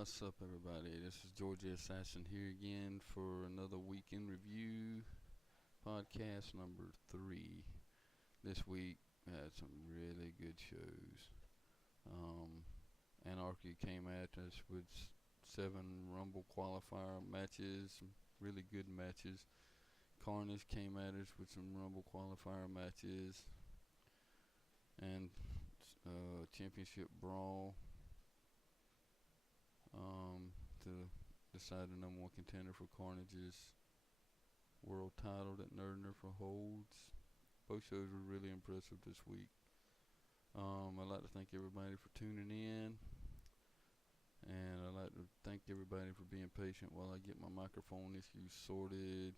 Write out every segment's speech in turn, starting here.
What's up, everybody? This is Georgia Assassin here again for another weekend review podcast number 3. This week we had some really good shows. Anarchy came at us with 7 Rumble qualifier matches, some really good matches. Carnage came at us with some Rumble qualifier matches, and Championship Brawl to decide the number one contender for Carnage's world title that Nerdnerfer holds. Both shows were really impressive this week. I'd like to thank everybody for tuning in, and I'd like to thank everybody for being patient while I get my microphone issues sorted.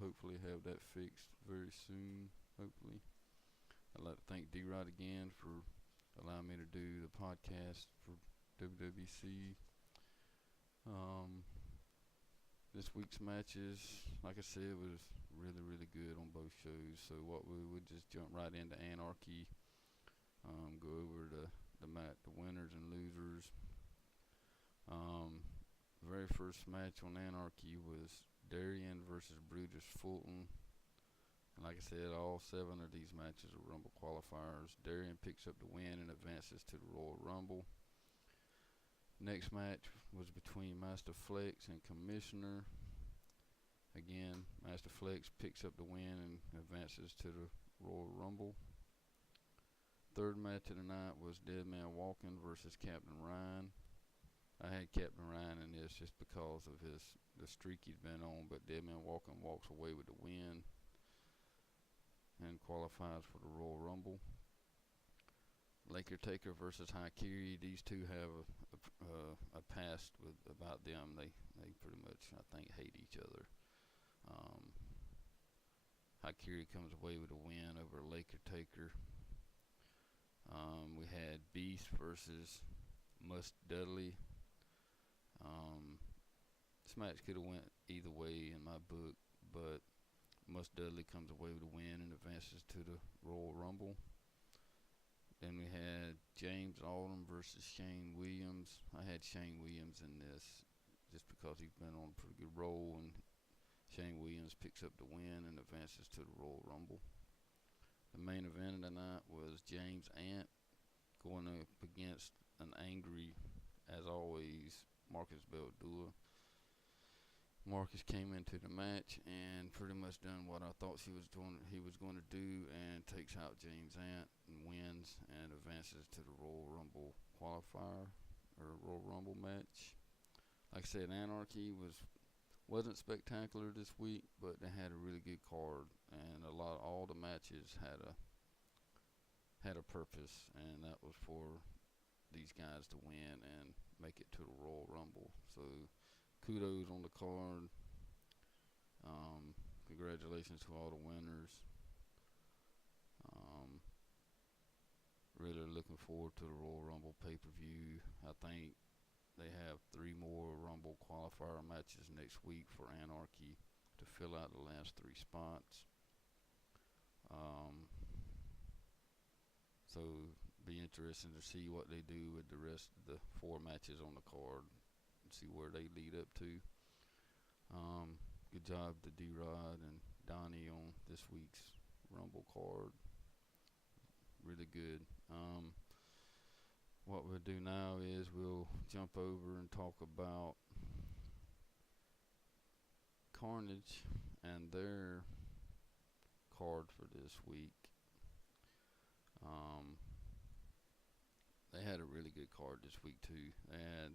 Hopefully have that fixed very soon, hopefully. I'd like to thank D-Rod again for allowing me to do the podcast for WWC. This week's matches, like I said, was really good on both shows. So what we would just jump right into Anarchy. Go over the winners and losers. Very first match on Anarchy was Darien versus Brutus Fulton. And like I said, all 7 of these matches are Rumble qualifiers. Darien picks up the win and advances to the Royal Rumble. Next match was between Master Flex and Commissioner. Again, Master Flex picks up the win and advances to the Royal Rumble. Third match of the night was Dead Man Walking versus Captain Ryan. I had Captain Ryan in this just because of the streak he's been on, but Dead Man Walking walks away with the win and qualifies for the Royal Rumble. Laker Taker versus Haikiri. These two have a past about them. They pretty much, I think, hate each other. Haikiri comes away with a win over Laker Taker. We had Beast versus Must Dudley. This match could have went either way in my book, but Must Dudley comes away with a win and advances to the Royal Rumble. Then we had James Alden versus Shane Williams. I had Shane Williams in this just because he's been on a pretty good roll, and Shane Williams picks up the win and advances to the Royal Rumble. The main event of the night was James Ant going up against an angry, as always, Marcus Beldua. Marcus came into the match and pretty much done what I thought he was going to do, and takes out James Ant and wins and advances to the Royal Rumble qualifier or Royal Rumble match. Like I said, Anarchy wasn't spectacular this week, but they had a really good card, and all the matches had a purpose, and that was for these guys to win and make it to the Royal Rumble. So kudos on the card. Congratulations to all the winners. Really looking forward to the Royal Rumble pay-per-view. I think they have 3 more Rumble qualifier matches next week for Anarchy to fill out the last 3 spots. So be interesting to see what they do with the rest of the 4 matches on the card and see where they lead up to. Good job to D-Rod and Donnie on this week's Rumble card. Really good. What we'll do now is we'll jump over and talk about Carnage and their card for this week. They had a really good card this week too. They had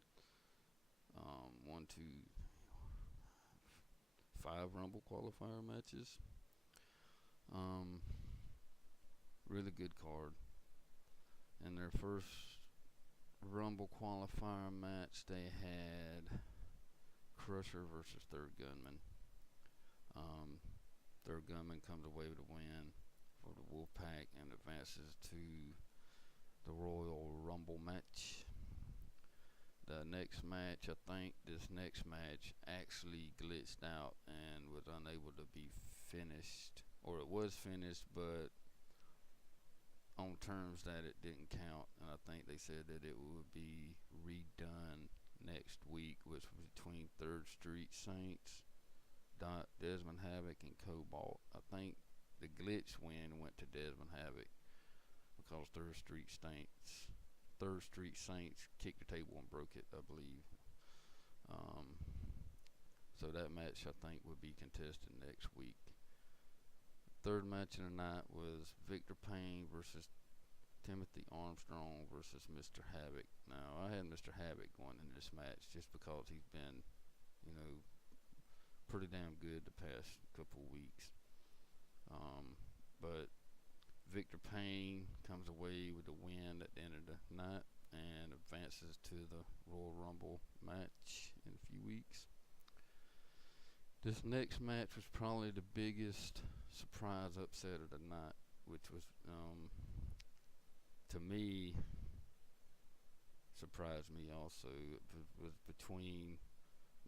5 Rumble qualifier matches. Really good card. In their first Rumble qualifier match, they had Crusher versus Third Gunman. Third Gunman comes away with a win for the Wolfpack and advances to the Royal Rumble match. The next match, I think this next match actually glitched out and was unable to be finished, or it was finished, but on terms that it didn't count, and I think they said that it would be redone between Third Street Saints, Desmond Havoc, and Cobalt. I think the glitch win went to Desmond Havoc because Third Street Saints kicked the table and broke it, I believe. So that match I think would be contested next week. Third match of the night was Victor Payne versus Timothy Armstrong versus Mr. Havoc. Now, I had Mr. Havoc going in this match just because he's been, pretty damn good the past couple of weeks. But Victor Payne comes away with the win at the end of the night and advances to the Royal Rumble match in a few weeks. This next match was probably the biggest surprise upset of the night, which was, to me, surprised me also. It was between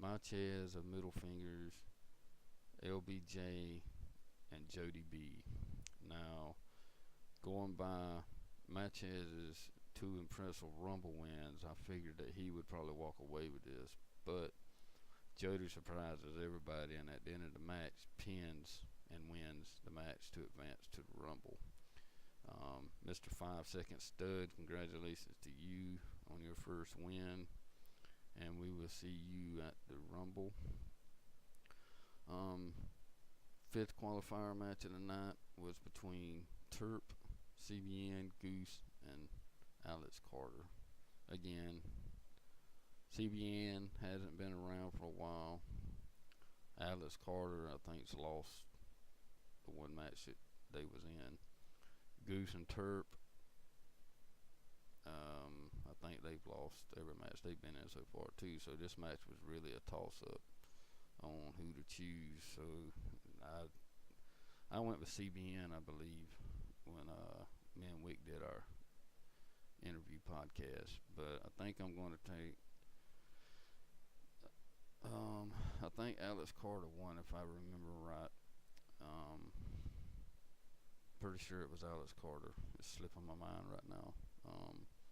Marquez of Middle Fingers, LBJ, and Jody B. Now, going by Marquez's two impressive Rumble wins, I figured that he would probably walk away with this, but Jody surprises everybody, and at the end of the match, pins and wins the match to advance to the Rumble. Mr. 5 Second Stud, congratulations to you on your first win, and we will see you at the Rumble. Fifth qualifier match of the night was between Terp, CBN, Goose, and Alex Carter. Again, CBN hasn't been around for a while. Alex Carter, I think's lost the one match that they was in. Goose and Terp, I think they've lost every match they've been in so far too. So this match was really a toss-up on who to choose. So I went with CBN, I believe, when me and Wick did our interview podcast. But I think I'm going to take. I think Alex Carter won, if I remember right. Pretty sure it was Alex Carter. It's slipping my mind right now.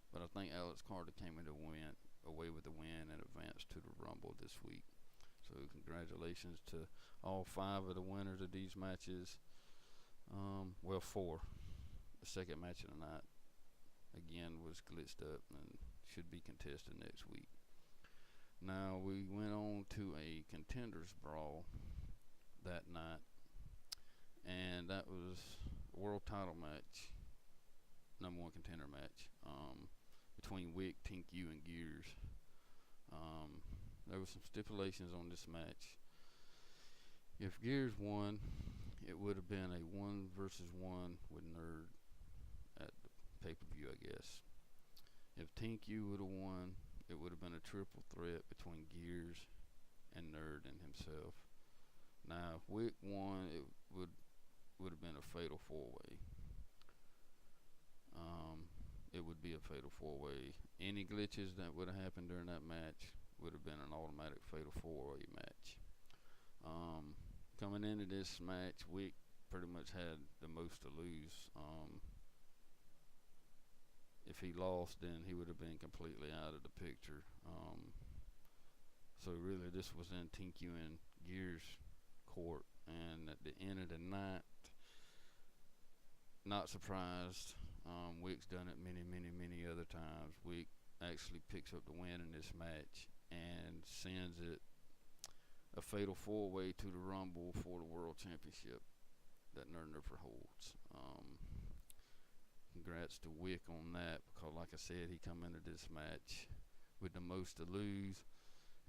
But I think Alex Carter came away with the win and advanced to the Rumble this week. So congratulations to all 5 of the winners of these matches. 4. The second match of the night, again, was glitched up and should be contested next week. Now, we went on to a contenders brawl that night, and that was a world title match, number 1 contender match, between Wick, Tink U, and Gears. There were some stipulations on this match. If Gears won, it would have been a 1 versus 1 with Nerd at the pay-per-view, I guess. If Tink U would have won, it would have been a triple threat between Gears and Nerd and himself. Now, if Wick won, it would have been a fatal 4-way. It would be a fatal 4-way. Any glitches that would have happened during that match would have been an automatic fatal 4-way match. Coming into this match, Wick pretty much had the most to lose. If he lost, then he would have been completely out of the picture. So really, this was in Tinku and Gears court, and at the end of the night, not surprised. Wick's done it many other times. Wick actually picks up the win in this match and sends it a fatal 4-way to the Rumble for the World Championship that Nerd holds. Congrats to Wick on that, because like I said, he come into this match with the most to lose,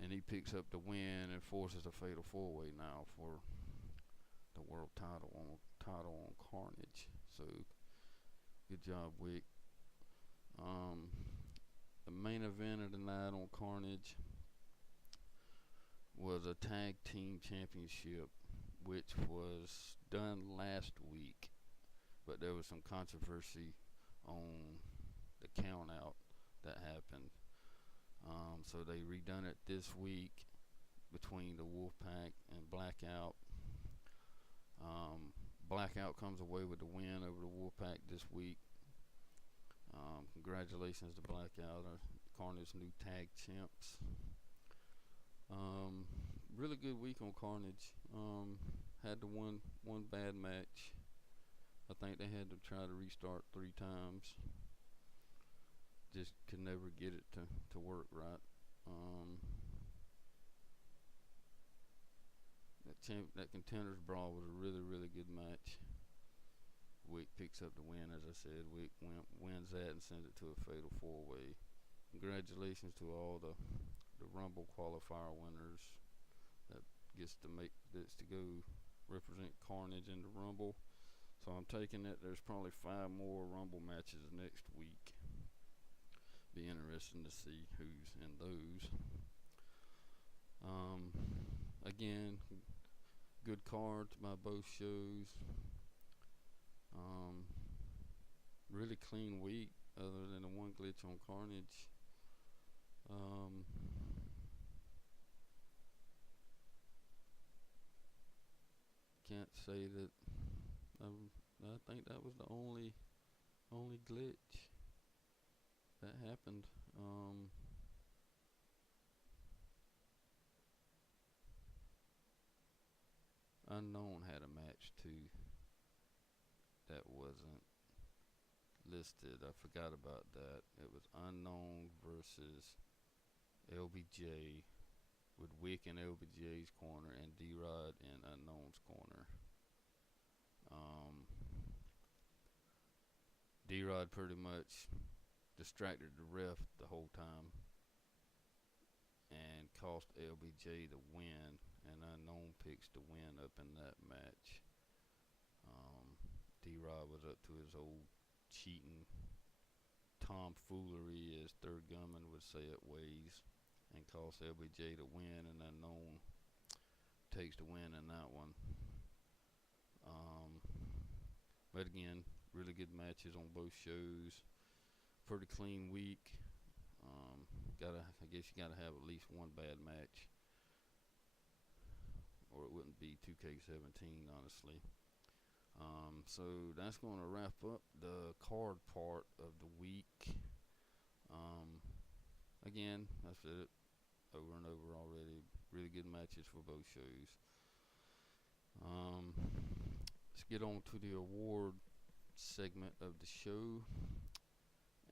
and he picks up the win and forces a fatal 4-way now for the world title on Carnage. So good job, Wick. The main event of the night on Carnage was a tag team championship, which was done last week, but there was some controversy on the count out that happened. So they redone it this week between the Wolfpack and Blackout. Blackout comes away with the win over the Wolfpack this week. Congratulations to Blackout, Carnage's new tag champs. Um, really good week on Carnage. Had the one bad match. I think they had to try to restart 3 times. Just could never get it to work right. Um, that Contenders Brawl was a really good match. Wick picks up the win, as I said. Wick wins that and sends it to a fatal 4-way. Congratulations to all the Rumble qualifier winners that gets to go represent Carnage in the Rumble. So I'm taking it there's probably 5 more Rumble matches next week. Be interesting to see who's in those. Again, good cards by both shows. Really clean week other than the one glitch on Carnage. Can't say that I think that was the only glitch that happened. Unknown had a match too that wasn't listed. I forgot about that. It was Unknown versus LBJ with Wick in LBJ's corner and D-Rod in Unknown's corner. D-Rod pretty much distracted the ref the whole time and cost LBJ the win, and Unknown picks the win up in that match. D-Rod was up to his old cheating tomfoolery, as Third Gunman would say it, ways, and cost LBJ the win, and Unknown takes the win in that one. But again, really good matches on both shows. Pretty clean week. I guess you gotta have at least one bad match, or it wouldn't be 2K17, honestly. So that's going to wrap up the card part of the week. Again, I said it over and over already. Really good matches for both shows. Let's get on to the award segment of the show.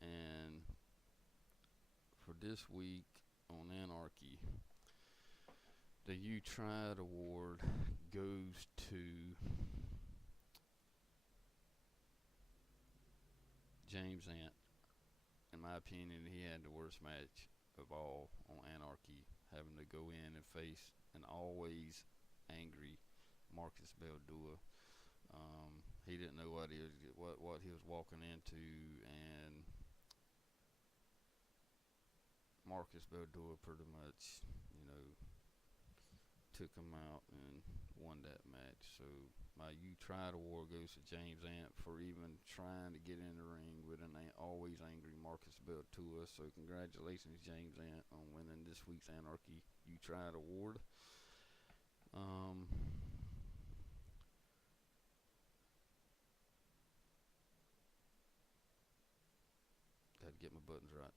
And for this week on Anarchy, the You Tried Award goes to James Ant. In my opinion, he had the worst match of all on Anarchy, having to go in and face an always angry Marcus Beldua. He didn't know what he was walking into, and Marcus Beldua pretty much, took him out and won that match. So my You Tried Award goes to James Ant for even trying to get in the ring with an always angry Marcus Beldua. So congratulations, James Ant, on winning this week's Anarchy You Tried Award. Got to get my buttons right.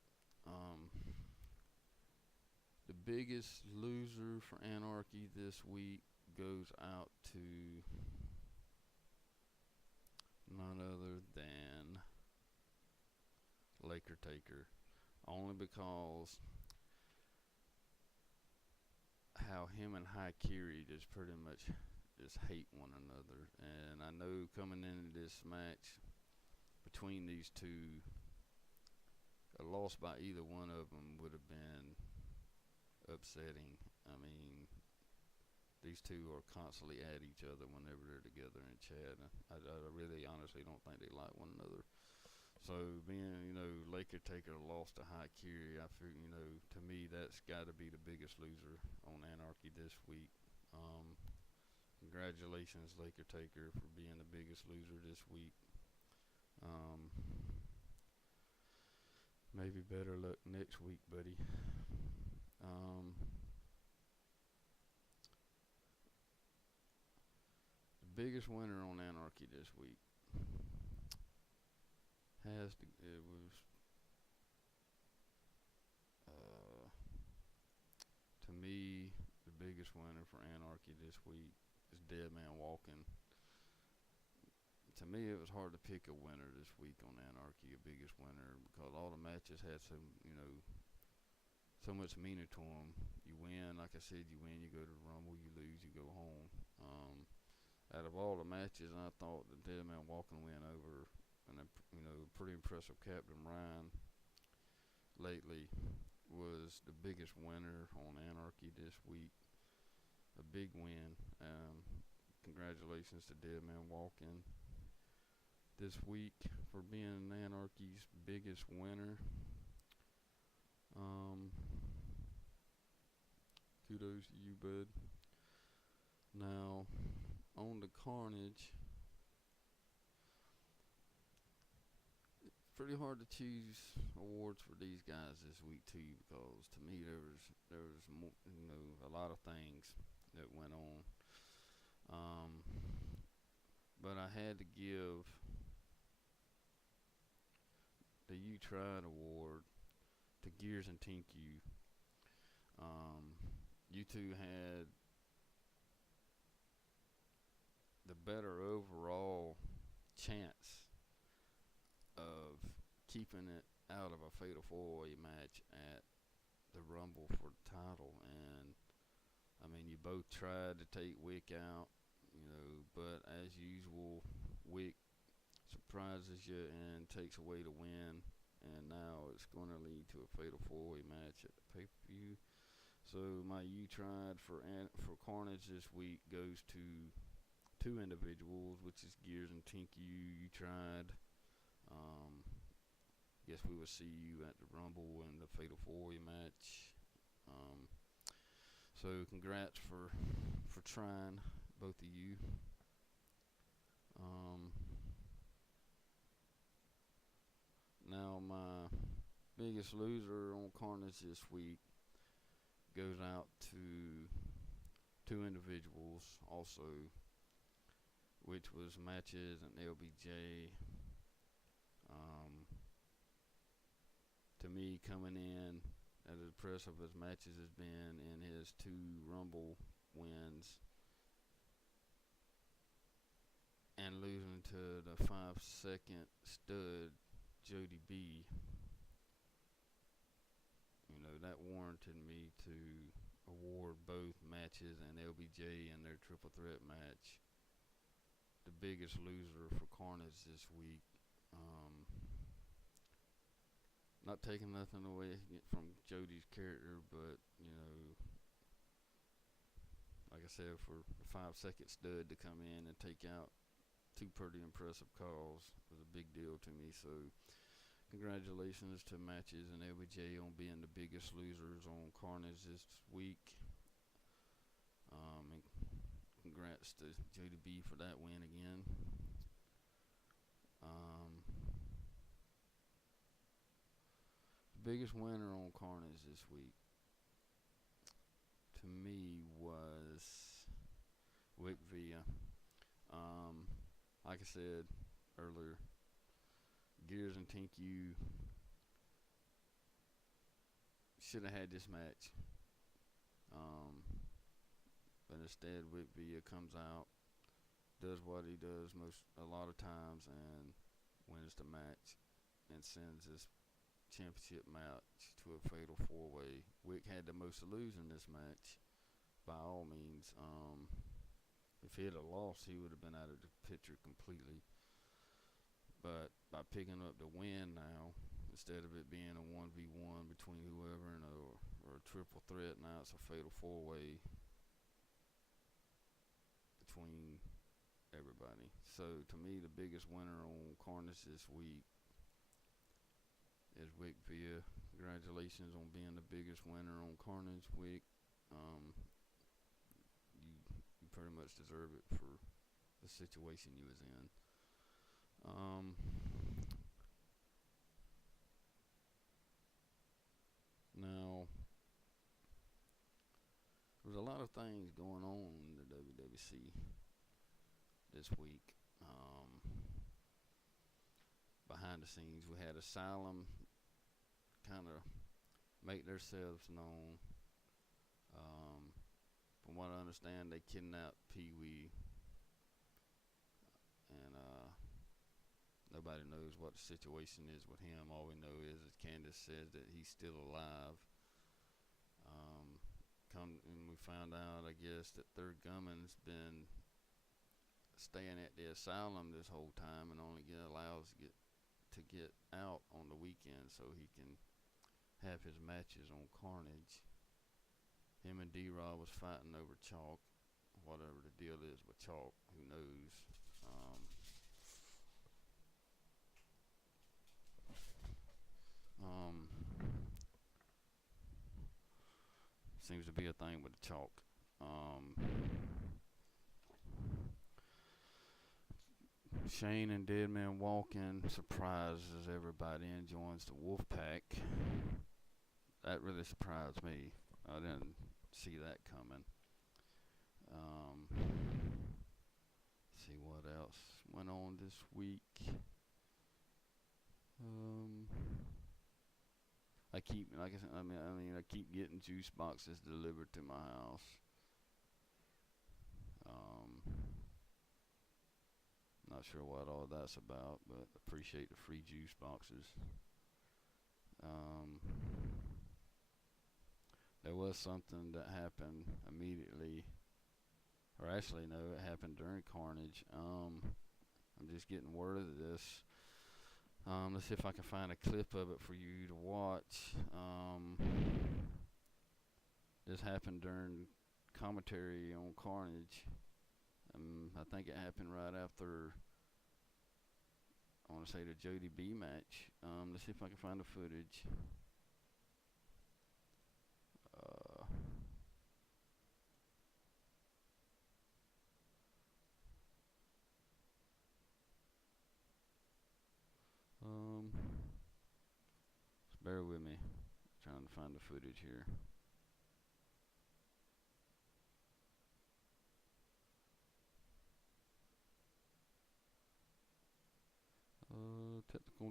The biggest loser for Anarchy this week goes out to none other than Laker Taker, only because how him and Haikiri just pretty much just hate one another. And I know coming into this match between these two, a loss by either one of them would have been upsetting. I mean, these two are constantly at each other whenever they're together in chat. I really honestly don't think they like one another. So being, Laker Taker lost to Haikiri, I feel, to me that's got to be the biggest loser on Anarchy this week. Congratulations, Laker Taker, for being the biggest loser this week. Maybe better luck next week, buddy. The biggest winner on Anarchy this week it was to me biggest winner for Anarchy this week is Dead Man Walking. To me, it was hard to pick a winner this week on Anarchy, a biggest winner, because all the matches had so much meaning to them. You win, like I said, you win, you go to the Rumble. You lose, you go home. Out of all the matches, I thought the Dead Man Walking win over pretty impressive Captain Ryan lately was the biggest winner on Anarchy this week. A big win. Congratulations to Dead Man Walking this week for being Anarchy's biggest winner. Kudos to you, bud. Now, on the Carnage, it's pretty hard to choose awards for these guys this week too, because to me there was more, a lot of things that went on. But I had to give the You Tried award to Gears and Tinku. You two had the better overall chance of keeping it out of a fatal four-way match at the Rumble for the title. And I mean, you both tried to take Wick out, but as usual, Wick surprises you and takes away the win, and now it's going to lead to a fatal four-way match at the pay-per-view. So my You Tried for Carnage this week goes to two individuals, which is Gears and Tinku. You tried. Guess we will see you at the Rumble and the fatal four-way match. So congrats for trying, both of you. Now my biggest loser on Carnage this week goes out to two individuals also, which was Matches and LBJ. To me, coming in as impressive as Matches has been in his two Rumble wins, and losing to the 5-second stud Jody B, that warranted me to award both Matches and LBJ in their triple threat match the biggest loser for Carnage this week. Not taking nothing away from Jody's character, but like I said, for a 5-second stud to come in and take out two pretty impressive calls was a big deal to me. So congratulations to Matches and LBJ on being the biggest losers on Carnage this week. And congrats to Jody B for that win again. The biggest winner on Carnage this week to me was Wick Villa. Like I said earlier, Gears and Tinku should have had this match. But instead, Wick Villa comes out, does what he does a lot of times, and wins the match, and sends his championship match to a fatal four-way. Wick had the most to lose in this match, by all means. If he had lost, he would have been out of the picture completely. But by picking up the win now, instead of it being a 1v1 between whoever or a triple threat, now it's a fatal four-way between everybody. So to me, the biggest winner on Carnage this week is Wick Villa. Congratulations on being the biggest winner on Carnage, Wick. You pretty much deserve it for the situation you was in. Now, there's a lot of things going on in the WWC this week. Behind the scenes, we had Asylum kind of make themselves known from what I understand, they kidnapped Pee Wee, and nobody knows what the situation is with him. All we know is that Candace says that he's still alive. And we found out, I guess, that Third Gummin's been staying at the asylum this whole time and only allows to get out on the weekend so he can have his matches on Carnage. Him and D-Rod was fighting over chalk. Whatever the deal is with chalk, who knows? Seems to be a thing with the chalk. Shane and Dead Man Walking surprises everybody and joins the Wolf Pack. That really surprised me. I didn't see that coming. See what else went on this week. I keep, like I said, I keep getting juice boxes delivered to my house. Not sure what all that's about, but appreciate the free juice boxes. There was something that happened immediately, or actually no, it happened during Carnage. I'm just getting word of this. Let's see if I can find a clip of it for you to watch. This happened during commentary on Carnage. I think it happened right after, I want to say, the Jody B match. Let's see if I can find the footage. Just bear with me. I'm trying to find the footage here. Technical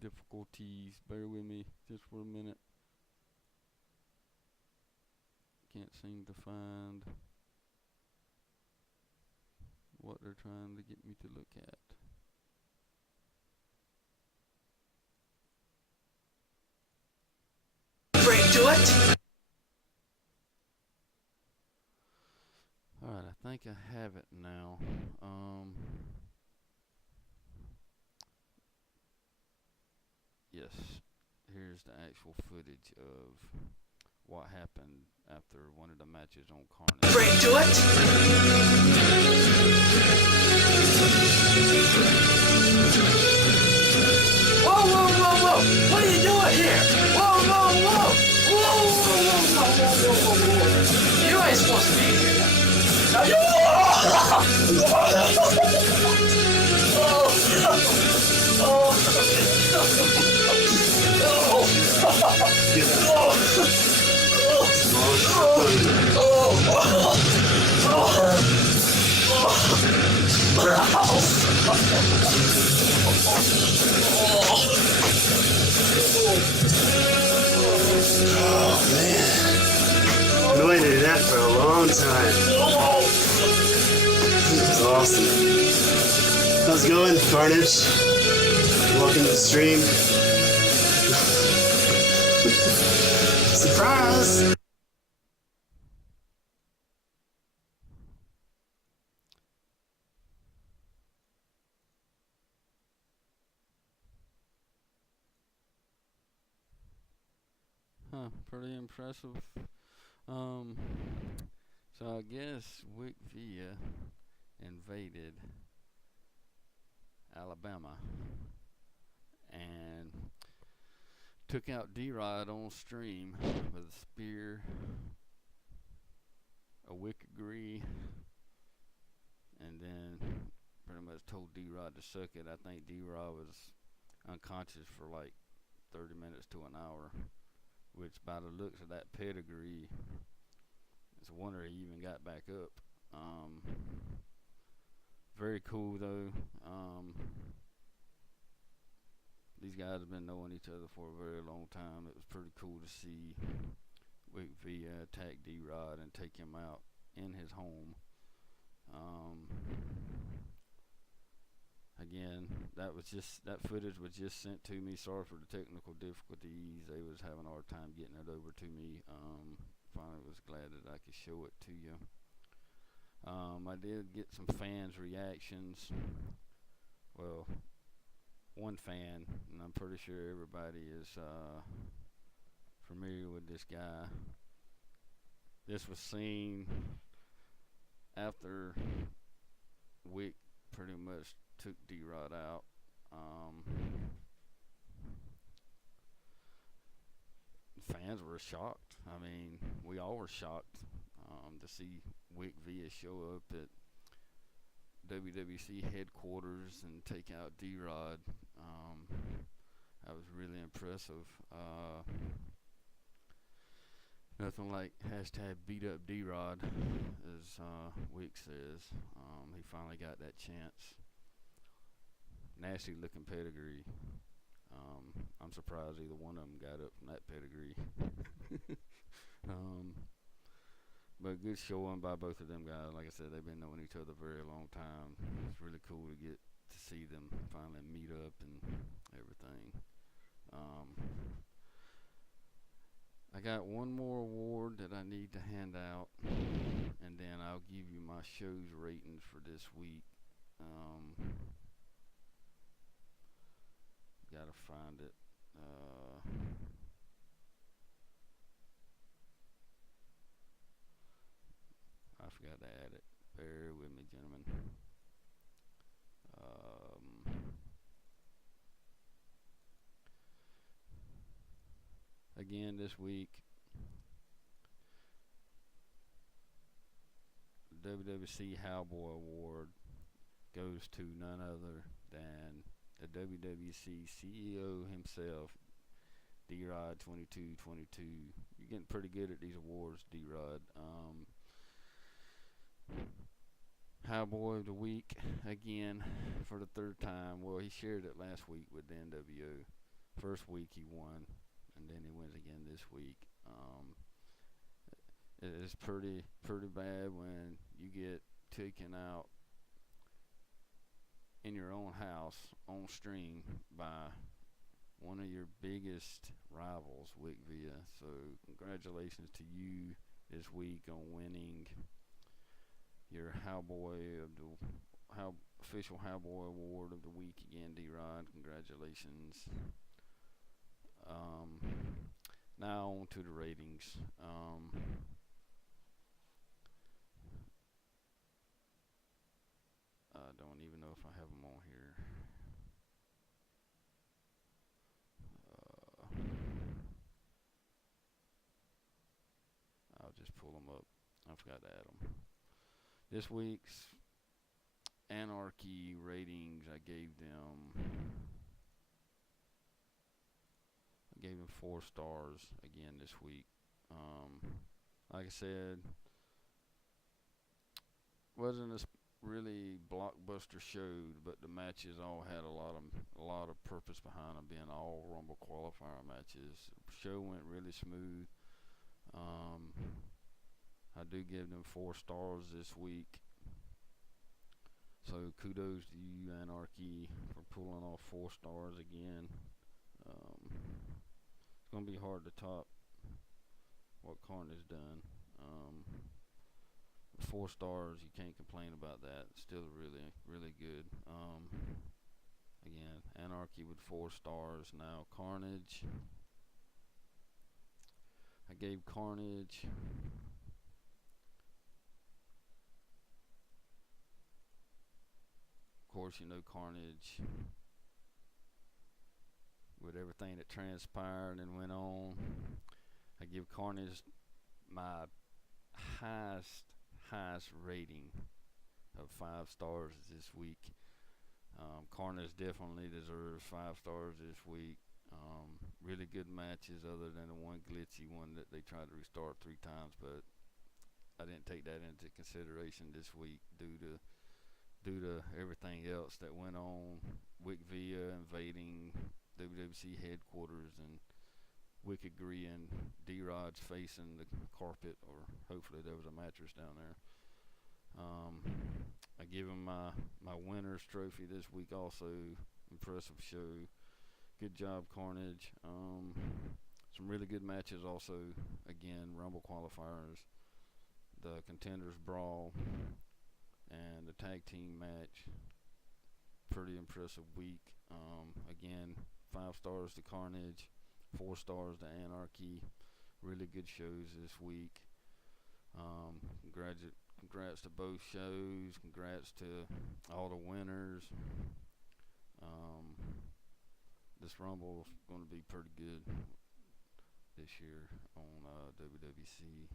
difficulties. Bear with me just for a minute. Can't seem to find what they're trying to get me to look at. Break to it. Alright, I think I have it now. Yes, here's the actual footage of what happened after one of the matches on Carnage. Break to it. Whoa, whoa, whoa, whoa! What are you doing here? Whoa, whoa, whoa! Whoa, whoa, whoa, whoa, whoa, whoa, whoa! You ain't supposed to be here. Now you. Oh man, been waiting to do that for a long time. This is awesome. How's it going, Carnage? Welcome to the stream. Surprise! Pretty impressive. So I guess Wick Villa invaded Alabama and took out D-Rod on stream with a spear, a wicked gree, and then pretty much told D-Rod to suck it. I think D-Rod was unconscious for like 30 minutes to an hour, which by the looks of that pedigree, it's a wonder he even got back up. Very cool though. These guys have been knowing each other for a very long time. It was pretty cool to see Wick via attack D-Rod and take him out in his home. Again, that footage was just sent to me. Sorry for the technical difficulties. They was having a hard time getting it over to me. Finally was glad that I could show it to you. I did get some fans' reactions. Well, one fan, and I'm pretty sure everybody is familiar with this guy. This was seen after Wick pretty much took D-Rod out. Fans were shocked. I mean, we all were shocked to see Wick Via show up at WWC headquarters and take out D-Rod. That was really impressive. Nothing like hashtag beat up D-Rod, as Wick says. He finally got that chance. Nasty looking pedigree. I'm surprised either one of them got up from that pedigree. But good showing by both of them guys. Like I said, they've been knowing each other a very long time. It's really cool to get to see them finally meet up and everything. I got one more award that I need to hand out, and then I'll give you my show's ratings for this week. Gotta find it. I forgot to add it. Bear with me, gentlemen. Again, this week, the WWC Cowboy Award goes to none other than the WWC CEO himself, D-Rod 2222. You're getting pretty good at these awards, D-Rod. Cowboy of the Week, again, for the third time. Well, he shared it last week with the NWO. First week he won, and then he wins again this week. It is pretty bad when you get taken out in your own house on stream by one of your biggest rivals, Wick Via. So congratulations to you this week on winning your official Cowboy Award of the week again, D-Rod. Congratulations. Now on to the ratings. I don't even know if I have them on here. I'll just pull them up. I forgot to add them. This week's Anarchy ratings, I gave them 4 stars again this week. Like I said, wasn't a really blockbuster show, but the matches all had a lot of purpose behind them, being all Rumble qualifier matches. The show went really smooth. I do give them 4 stars this week. So kudos to you, Anarchy, for pulling off 4 stars again. It's gonna be hard to top what Carnage done. 4 stars, you can't complain about that. It's still really good. Again, Anarchy with 4 stars. Now Carnage, I gave Carnage of course, you know Carnage, with everything that transpired and went on, I give Carnage my highest rating of 5 stars this week. Carnage definitely deserves 5 stars this week. Really good matches, other than the one glitchy one that they tried to restart 3 times, but I didn't take that into consideration this week due to everything else that went on. Wick Via invading WWC headquarters and Wicked Gree and D-Rod's facing the carpet, or hopefully there was a mattress down there. I give him my winner's trophy this week also. Impressive show. Good job, Carnage. Some really good matches also. Again, Rumble qualifiers, the Contenders Brawl, and the tag team match. Pretty impressive week. Again, 5 stars to Carnage, 4 stars to Anarchy. Really good shows this week. Congrats to both shows. Congrats to all the winners. This Rumble is going to be pretty good this year on WWC.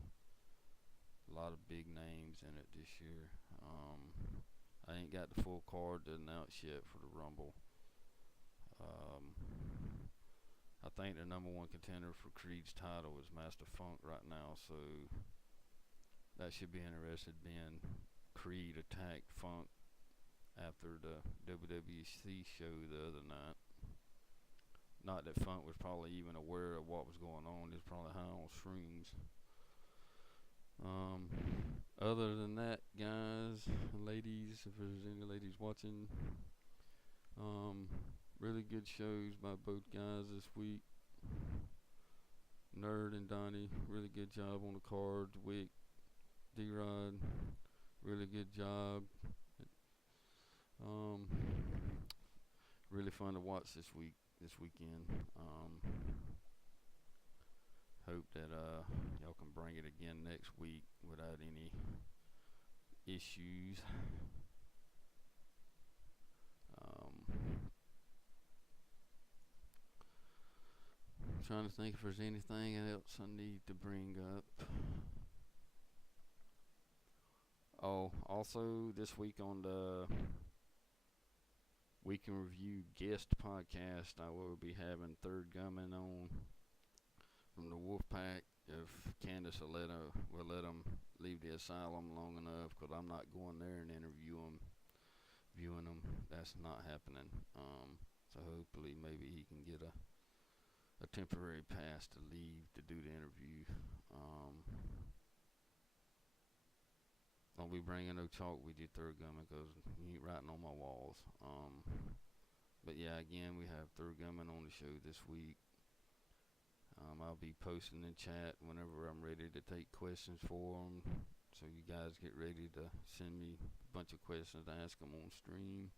A lot of big names in it this year. I ain't got the full card to announce yet for the Rumble. I think the number 1 contender for Creed's title is Master Funk right now, so that should be interesting. Being Creed attacked Funk after the WWC show the other night. Not that Funk was probably even aware of what was going on. He was probably high on shrooms. Other than that, guys and ladies, if there's any ladies watching, really good shows by both guys this week. Nerd and Donnie, really good job on the card. Wick, D-Rod, really good job. Really fun to watch this weekend. Hope that y'all can bring it again next week without any issues. I'm trying to think if there's anything else I need to bring up. Oh, also this week on the Week in Review guest podcast, I will be having Third Gunman on from the Wolfpack. If Candace will let him leave the asylum long enough, because I'm not going there and viewing them. That's not happening. So hopefully maybe he can get a temporary pass to leave to do the interview. I'll be bringing no chalk with you, Third Gunman, because you ain't writing on my walls. But yeah, again, we have Third Gunman on the show this week. I'll be posting in chat whenever I'm ready to take questions for them. So you guys get ready to send me a bunch of questions to ask them on stream.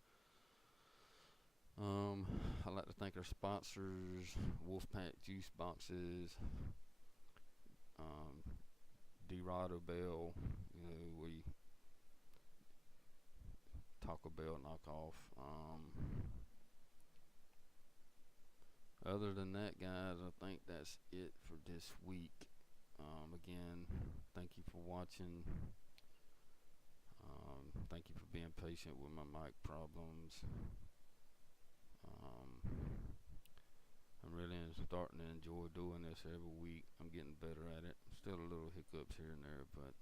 I'd like to thank our sponsors, Wolfpack Juice Boxes, D-Rado Bell, we Taco Bell knockoff. Other than that, guys, I think that's it for this week. Again, thank you for watching. Thank you for being patient with my mic problems. I'm really starting to enjoy doing this every week. I'm getting better at it. Still a little hiccups here and there, but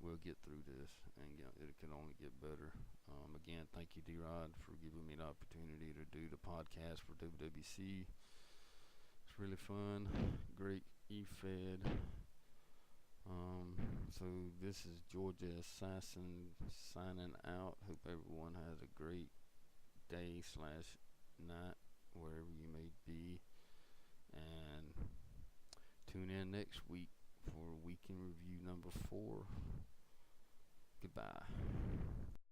we'll get through this, and it can only get better. Again, thank you, D-Rod, for giving me the opportunity to do the podcast for WWC. It's really fun. Great E-Fed. So this is Georgia Assassin signing out. Hope everyone has a great day/night wherever you may be, and tune in next week for Week in Review number 4. Goodbye.